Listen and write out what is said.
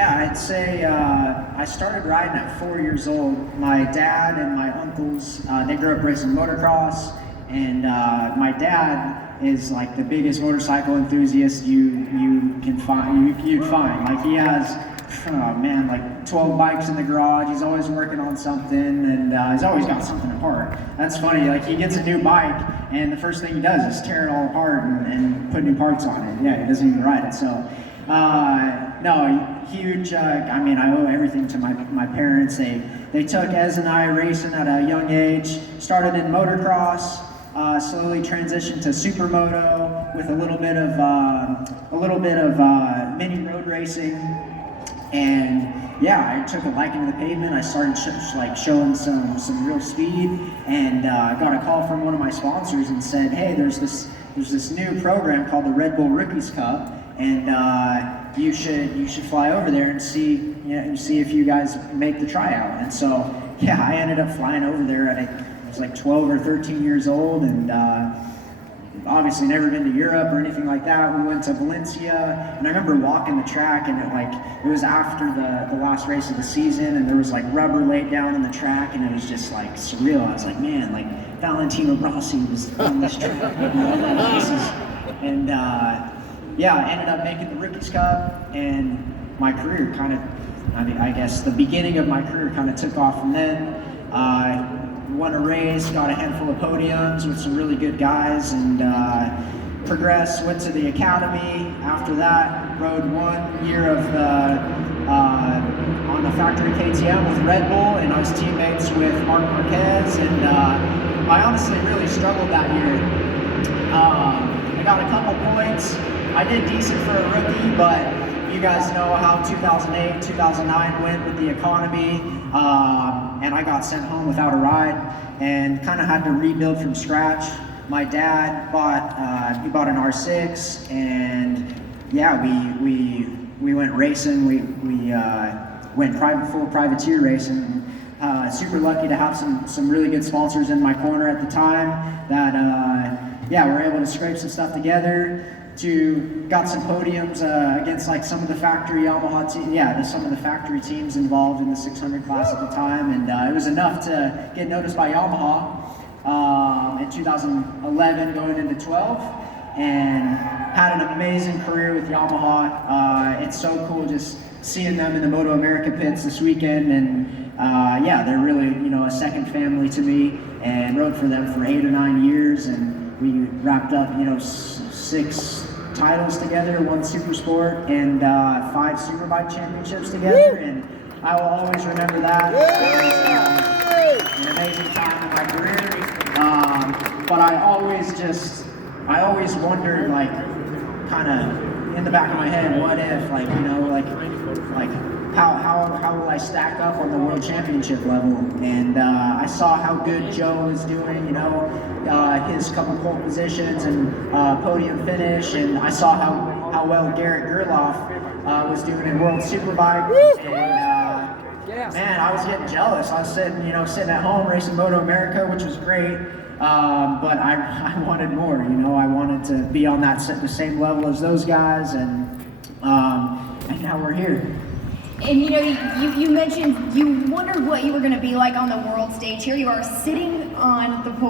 Yeah, I'd say I started riding at 4 years old. My dad and my uncles, they grew up racing motocross, and my dad is like the biggest motorcycle enthusiast you can find. You'd find. Like he has, oh man, like 12 bikes in the garage. He's always working on something, and he's always got something apart. That's funny. Like he gets a new bike, and the first thing he does is tear it all apart and put new parts on it. Yeah, he doesn't even ride it. So. No, huge, I mean, I owe everything to my parents. They took Ez and I racing at a young age, started in motocross, slowly transitioned to supermoto with a little bit of mini road racing. And yeah, I took a liking to the pavement. I started showing some real speed, and got a call from one of my sponsors and said, hey, there's this new program called the Red Bull Rookies Cup, and you should fly over there and see if you guys make the tryout. And so yeah, I ended up flying over there I was like 12 or 13 years old, and obviously never been to Europe or anything like that. We went to Valencia, and I remember walking the track, and it was after the last race of the season, and there was like rubber laid down on the track, and it was just like surreal. I was like, man, like Valentino Rossi was on this track, and yeah, I ended up making the Rookies Cup, and my career kind of, I guess the beginning of my career kind of took off from then. Won a race, got a handful of podiums with some really good guys, and progressed, went to the academy. After that, rode 1 year of on the factory KTM with Red Bull, and I was teammates with Marc Marquez, and I honestly really struggled that year. I got a couple points. I did decent for a rookie, but you guys know how 2008, 2009 went with the economy, and I got sent home without a ride and kind of had to rebuild from scratch. My dad bought an R6, and yeah, we went racing. We went full privateer racing. Super lucky to have some really good sponsors in my corner at the time that yeah, we're able to scrape some stuff together. Got some podiums against like some of the factory Yamaha some of the factory teams involved in the 600 class at the time, and it was enough to get noticed by Yamaha in 2011 going into 12, and had an amazing career with Yamaha. It's so cool just seeing them in the Moto America pits this weekend, and yeah, they're really a second family to me, and rode for them for 8 or 9 years, and we wrapped up 6 titles together, 1 super sport, and 5 superbike championships together. Woo! And I will always remember that. It was an amazing time in my career. But I always wondered, like, kind of in the back of my head, what if, like how will I stack up on the world championship level? And I saw how good Joe was doing, his couple pole positions and podium finish, and I saw how well Garrett Gerloff was doing in World Superbike, and man, I was getting jealous. I was sitting at home racing Moto America, which was great, but I wanted more. I wanted to be on the same level as those guys, and now we're here. And you mentioned you wondered what you were going to be like on the world stage. Here you are sitting on the pole.